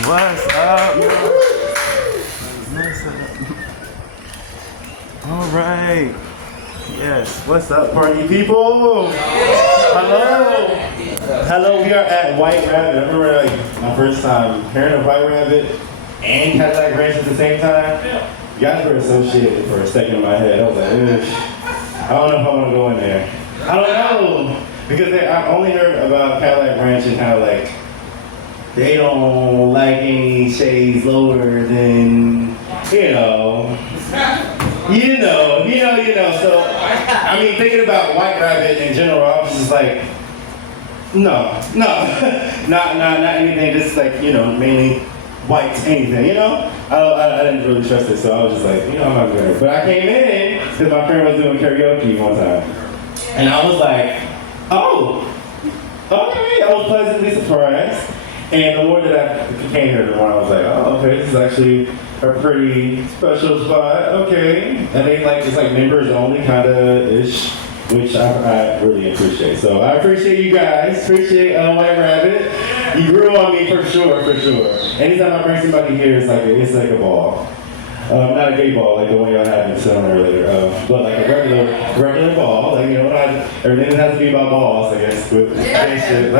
What's up? What's up? All right. Yes. What's up, party people? Hello. Hello. We are at White Rabbit. I remember like my first time hearing of White Rabbit and Cadillac Ranch at the same time. You guys were associated for a second in my head. I was like, ugh. I don't know if I want to go in there. I don't know because I only heard about Cadillac Ranch and how like they don't like any shades lower than, you know. So, I mean, thinking about White Rabbit in general, I was just like, no, not anything, just like, mainly white anything, I didn't really trust it, so I was just like, I'm not doing it. But I came in because my friend was doing karaoke one time, and I was like, oh, okay, I was pleasantly surprised. And the more that I came here, the more I was like, oh, okay, this is actually a pretty special spot. Okay. And they it's like members only kind of ish, which I really appreciate. So I appreciate you guys. Appreciate White Rabbit. You grew on me for sure. Anytime I bring somebody here, it's like a ball. Not a gay ball like the one y'all had in summer earlier, but like a regular ball. Like, everything has to be about balls, I guess. With shit.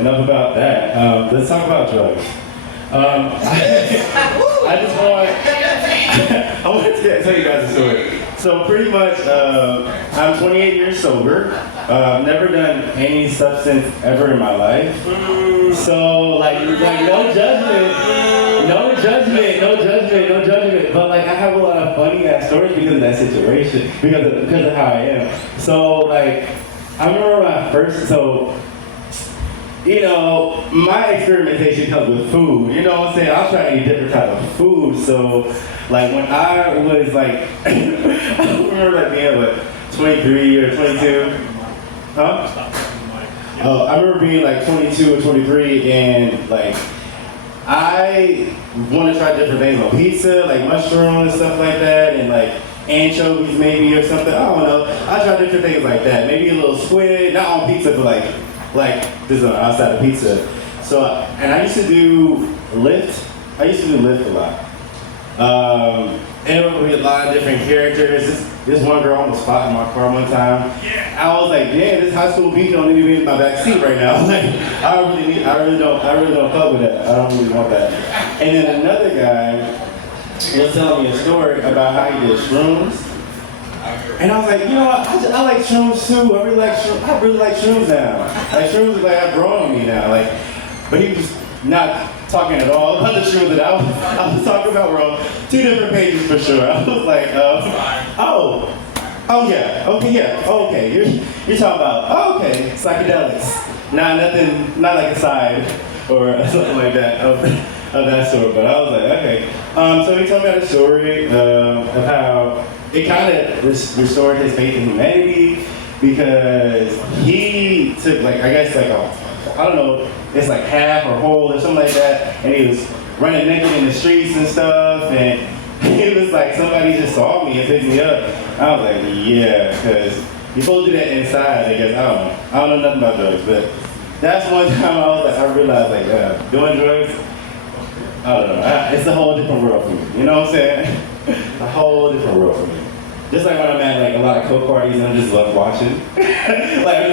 Enough about that. Let's talk about drugs. I want to tell you guys a story. So pretty much, I'm 28 years sober. I've never done any substance ever in my life. So like no judgment. But like I have a lot of funny ass stories because of that situation, because of how I am. So like I remember when I first my experimentation comes with food. You know what I'm saying? I'll try any different type of food. So like when I was like I remember like being 23 or 22. Huh? I remember being like 22 or 23 and like I want to try different things on pizza, like mushrooms and stuff like that, and like anchovies maybe or something. I don't know. I try different things like that. Maybe a little squid, not on pizza, but like this is outside of pizza. So, and I used to do Lyft. I used to do Lyft a lot. And it would be a lot of different characters. This one girl almost fought in my car one time. I was like, damn, this high school beat don't need to be in my back seat right now. Like, I really don't fuck with that. I don't really want that. And then another guy was telling me a story about how he did shrooms. And I was like, you know what? I like shrooms too. I really like shrooms now. Like shrooms is like have grown on me now. Like, but he was not talking at all about the shrooms that I was talking about. Were on two different pages for sure. I was like, okay. You're talking about okay psychedelics. Not like a side or something like that of that sort. But I was like, okay. So he told me that story of how it kind of restored his faith in humanity because he took I don't know, it's like half or whole or something like that, and he was running naked in the streets and stuff, and it was like somebody just saw me and picked me up. I was like, yeah, because you're supposed to do that inside, I guess. I don't know nothing about drugs, but that's one time I realized doing drugs, I don't know, it's a whole different world for me, you know what I'm saying? A whole different world for me. Just like when I'm at a lot of coke parties and I just love watching. like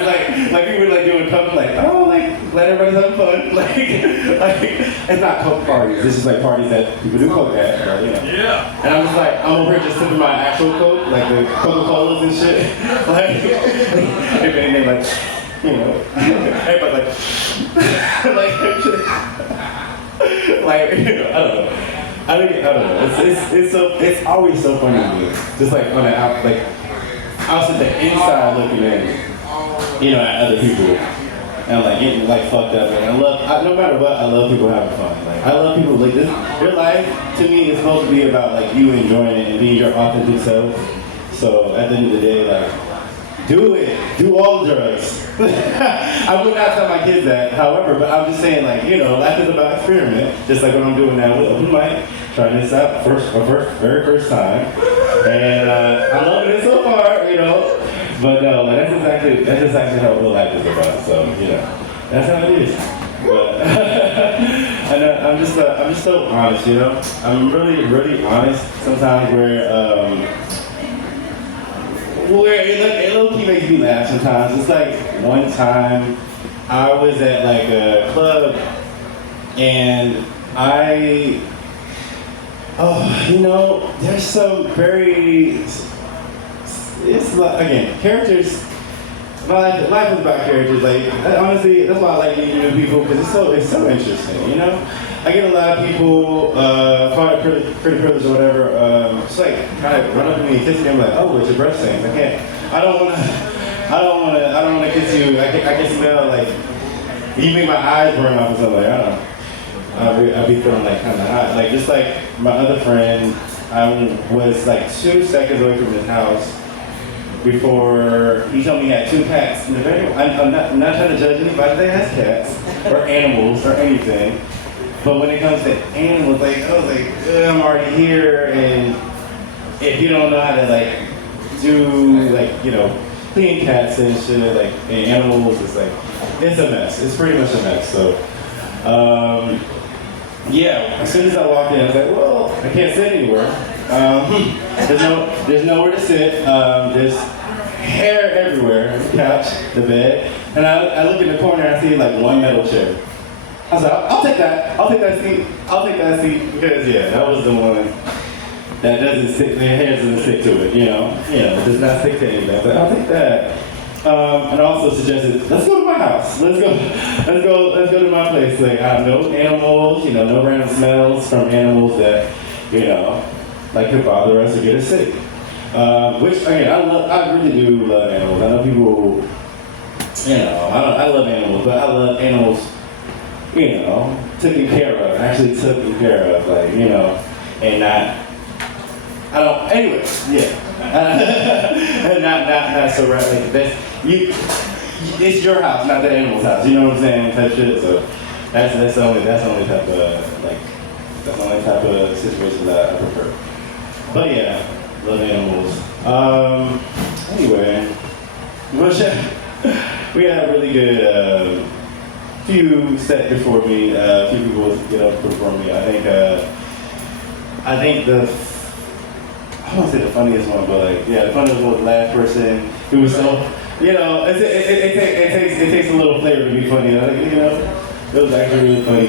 people doing coke, let everybody have fun. It's not coke parties. This is parties that people do coke at, Yeah. And I'm just I'm over here just sipping my actual coke, like the Coca-Colas and shit. Everybody I don't know. I don't know. It's always so funny to me. Just on the I'll sit there inside looking at at other people and getting fucked up. And no matter what, I love people having fun. I love people this. Your life to me is supposed to be about you enjoying it and being your authentic self. So at the end of the day, do it. Do all the drugs. I would not tell my kids that, however, but I'm just saying, life is about experiment. Just like what I'm doing now with Open Mic, trying this out very first time. And I'm loving it so far, But no, that's exactly how real life is about. So, that's how it is. But I'm just so honest, you know. I'm really honest sometimes where it low key makes me laugh sometimes. It's like one time I was at like a club and you know, there's some very, it's like, again, characters. Life is about characters. Like honestly, that's why I like meeting new people because it's so interesting. You know, I get a lot of people, call it pretty privilege or whatever. Just like kind of run up to me and kiss me. I'm like, oh, it's your breath stains. I can't. I don't wanna kiss you. I can smell like you make my eyes burn off or something. Like I don't know. I'd be feeling like kind of hot. Like just like my other friend, I was like 2 seconds away from his house before he told me he had 2 cats. I'm not trying to judge anybody that has cats or animals or anything, but when it comes to animals, like I was like, I'm already here, and if you don't know how to like do like clean cats and shit, like and animals, it's like it's a mess. It's pretty much a mess. So. Yeah, as soon as I walked in, I was like, well, I can't sit anywhere. There's nowhere to sit. There's hair everywhere, the couch, the bed. And I look in the corner and I see like one metal chair. I was like, I'll take that. I'll take that seat. Because yeah, that was the one that doesn't stick, the hair doesn't stick to it, it does not stick to anything. I was like, I'll take that. And I also suggested, let's go to my house. Let's go to my place. Like I have no animals, no random smells from animals that, like could bother us or get us sick. Which again, I really do love animals. I know people, I love animals, but I love animals, taken care of, actually taken care of, like, and not. I don't. Anyway, yeah. not so right. Like that's you. It's your house, not the animal's house. You know what I'm saying? Type shit. So that's the only type of situation that I prefer. But yeah, love animals. Anyway, we had a really good few set before me. A few people get up before me. I think I don't want to say the funniest one, but like, yeah, the funniest one was the last person who was so, it takes a little flavor to be funny. Like, it was actually really funny.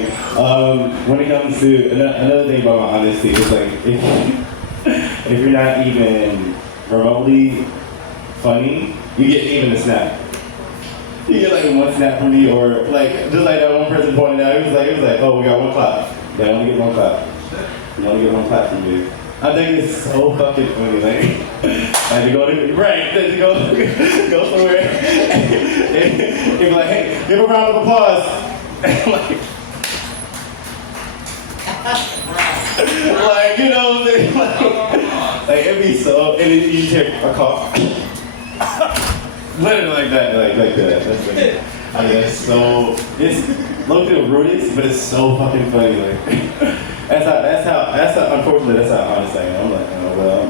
When it comes to another thing about my honesty, it's like if you're not even remotely funny, you get even a snap. You get like one snap from me, or like just like that one person pointed out. It was like, oh, we got one clap. Yeah, I only get one clap. You only get one clap from me. I think it's so fucking funny, like to go somewhere and be like, hey, give a round of applause. And like it'd be so, and then you just hear a cough. Literally like that, like that. That's like, I mean, it's low-key rooted, but it's so fucking funny, like. That's how unfortunately that's how honest I am. I'm like, oh well,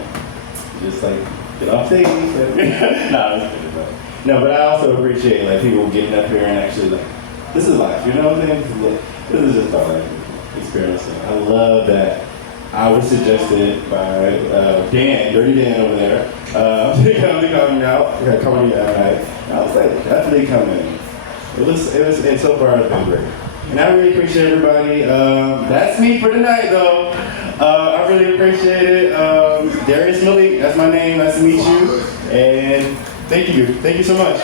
just like get off stage. Nah, I'm just kidding, but I also appreciate like people getting up here and actually like, this is life, you know what I'm saying? This is just our life experiencing. I love that I was suggested by Dan, Dirty Dan over there, to come me out. Coming out. I was like, definitely coming. And so far it's been great. And I really appreciate everybody. That's me for tonight, though. I really appreciate it. Darius Malik, that's my name. Nice to meet you. And thank you. Thank you so much.